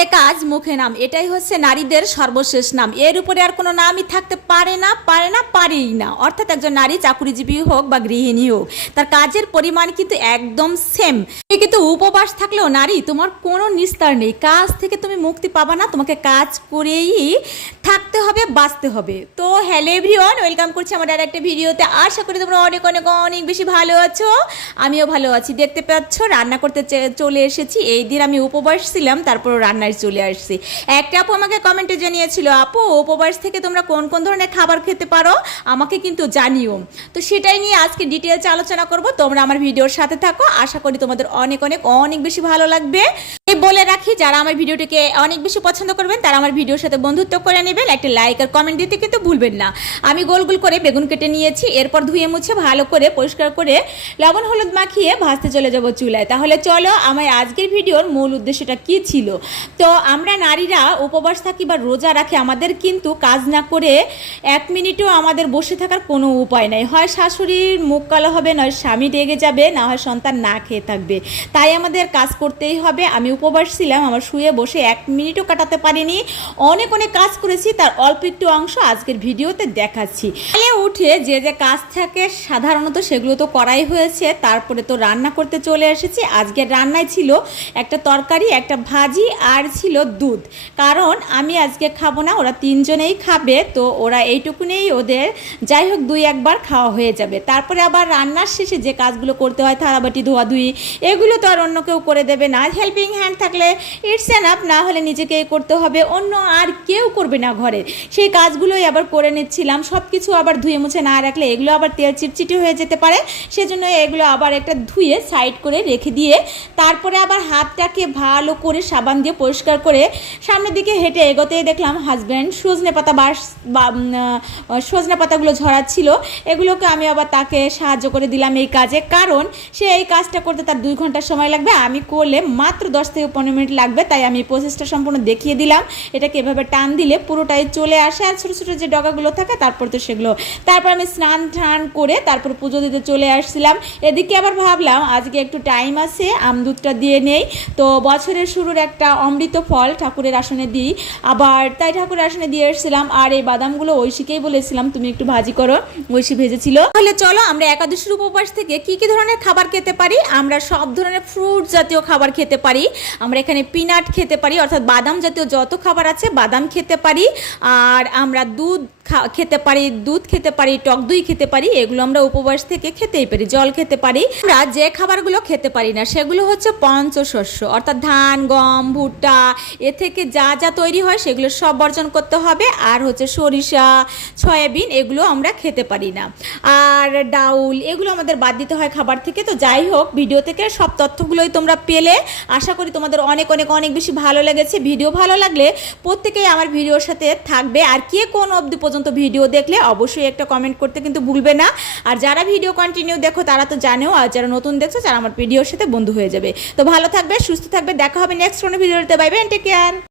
হাতে কাজ মুখে নাম, এটাই হচ্ছে নারীদের সর্বশেষ নাম। এর উপরে আর কোনো নামই থাকতে পারেই না। অর্থাৎ একজন নারী চাকুরিজীবী হোক বা গৃহিণী হোক, তার কাজের পরিমাণ কিন্তু একদম সেম। তুমি কিন্তু উপবাস থাকলেও নারী, তোমার কোনো নিস্তার নেই। কাজ থেকে তুমি মুক্তি পাবা না, তোমাকে কাজ করেই থাকতে হবে, বাঁচতে হবে। তো হ্যালো এভরিওয়ান, ওয়েলকাম করছি আমার আর একটা ভিডিওতে। আশা করি তোমরা অনেক অনেক অনেক বেশি ভালো আছো, আমিও ভালো আছি। দেখতে পাচ্ছ রান্না করতে চলে এসেছি। এই দিন আমি উপবাস ছিলাম, তারপর রান্নায় চলে আসছি। একটা আপু আমাকে কমেন্টে জানিয়েছিল, আপু উপবাস থেকে তোমরা কোন কোন ধরনের খাবার খেতে পারো আমাকে কিন্তু জানিও। তো সেটাই নিয়ে আজকে ডিটেলসে আলোচনা করব। তোমরা আমার ভিডিওর সাথে থাকো, আশা করি তোমাদের অনেক অনেক অনেক বেশি ভালো লাগবে। বলে রাখি, যারা আমার ভিডিওটিকে অনেক বেশি পছন্দ করবেন তারা আমার ভিডিওর সাথে বন্ধুত্ব করে নেবেন, একটা লাইক আর কমেন্ট দিতে কিন্তু ভুলবেন না। আমি গোল গোল করে বেগুন কেটে নিয়েছি, এরপর ধুয়ে মুছে ভালো করে পরিষ্কার করে লবণ হলুদ মাখিয়ে ভাজতে চলে যাব চুলায়। তাহলে চলো, আমার আজকের ভিডিওর মূল উদ্দেশ্যটা কি ছিল। তো আমরা নারীরা উপবাস থাকি বা রোজা রাখি, আমাদের কিন্তু কাজ না করে এক মিনিটও আমাদের বসে থাকার কোনো উপায় নাই। হয় শাশুড়ির মুখ কালো হবে, নয় স্বামী রেগে যাবে, না হয় সন্তান না খেয়ে থাকবে। তাই আমাদের কাজ করতেই হবে। আমি উপবাস ছিলাম, আমার শুয়ে বসে এক মিনিটও কাটাতে পারিনি। অনেক অনেক কাজ করেছি, তার অল্প একটু অংশ আজকের ভিডিওতে দেখাচ্ছি। উঠে যে যে কাজ থাকে সাধারণত সেগুলো তো করাই হয়েছে, তারপরে তো রান্না করতে চলে এসেছি। আজকের রান্নায় ছিল একটা তরকারি, একটা ভাজি আর ছিল দুধ। কারণ আমি আজকে খাবো না, ওরা তিনজনেই খাবে, তো ওরা এইটুকুনেই ওদের যাই হোক দুই একবার খাওয়া হয়ে যাবে। তারপরে আবার রান্নার শেষে যে কাজগুলো করতে হয়, থালাবাটি ধোয়াধুয়ি, এগুলো তো আর অন্য কেউ করে দেবে না। হেল্পিং হ্যান্ড থাকলে ইটস এনাফ, না হলে নিজেকেই করতে হবে, অন্য আর কেউ করবে না ঘরে। সেই কাজগুলোই আবার করে নিচ্ছিলাম। সব কিছু আবার ধুয়ে মুছে না রাখলে এগুলো আবার তেল চিটচিটে হয়ে যেতে পারে, সেজন্য এগুলো আবার একটা ধুয়ে সাইড করে রেখে দিয়ে তারপরে আবার হাতটাকে ভালো করে সাবান দিয়ে পরিষ্কার করে সামনের দিকে হেঁটে এগোতেই দেখলাম হাজব্যান্ড সজনে পাতাগুলো ঝরাচ্ছিল। এগুলোকে আমি আবার তাকে সাহায্য করে দিলাম এই কাজে, কারণ সে এই কাজটা করতে তার 2 ঘন্টা সময় লাগবে, আমি করলে মাত্র 10 থেকে 15 মিনিট লাগবে। তাই আমি প্রসেসটা সম্পূর্ণ দেখিয়ে দিলাম। এটাকে এভাবে টান দিলে পুরোটাই চলে আসে, আর ছোটো ছোটো যে ডগাগুলো থাকে তারপর তো সেগুলো। তারপর আমি স্নান টান করে তারপর পুজো দিতে চলে আসছিলাম। এদিকে আবার ভাবলাম আজকে একটু টাইম আছে, দুধটা দিয়ে নেই। তো বছরের শুরুর একটা অমৃত ফল ঠাকুরের আসনে দিই, আবার তাই ঠাকুরের আসনে দিয়ে এসেছিলাম। আর এই বাদামগুলো ঐশীকেই বলেছিলাম তুমি একটু ভাজি করো, ঐশী ভেজেছিল। তাহলে চলো, আমরা একাদশীর উপবাস থেকে কি কি ধরনের খাবার খেতে পারি। আমরা সব ধরনের ফ্রুট জাতীয় খাবার খেতে পারি। আমরা এখানে পিনাট খেতে পারি, অর্থাৎ বাদাম জাতীয় যত খাবার আছে বাদাম খেতে পারি। আর আমরা দুধ খেতে পারি, টক দই খেতে পারি। এগুলো আমরা উপবাস থেকে খেতেই পারি। জল খেতে পারি। আমরা যে খাবারগুলো খেতে পারি না সেগুলো হচ্ছে পঞ্চশস্য, অর্থাৎ ধান, গম, ভুট্টা, এ থেকে যা যা তৈরি হয় সেগুলো সব বর্জন করতে হবে। আর হচ্ছে সরিষা, সয়াবিন, এগুলো আমরা খেতে পারি না। আর ডাউল, এগুলো আমাদের বাদ দিতে হয় খাবার থেকে। তো যাই হোক, ভিডিও থেকে সব তথ্যগুলোই তোমরা পেলে। আশা করি তোমাদের অনেক অনেক অনেক বেশি ভালো লেগেছে। ভিডিও ভালো লাগলে প্রত্যেকেই আমার ভিডিওর সাথে থাকবে। আর কে কোন অবধি পর্যন্ত ভিডিও দেখলে অবশ্যই একটা কমেন্ট করতে কিন্তু ভুলবে না। আর যারা ভিডিও কন্টিনিউ দেখো তারা তো জানেও, আর যারা নতুন দেখছো যারা আমার ভিডিওর সাথে বন্ধু হয়ে যাবে। তো ভালো থাকবে, সুস্থ থাকবে, দেখা হবে নেক্সট কোনো ভিডিওতে। Bye bye, take care.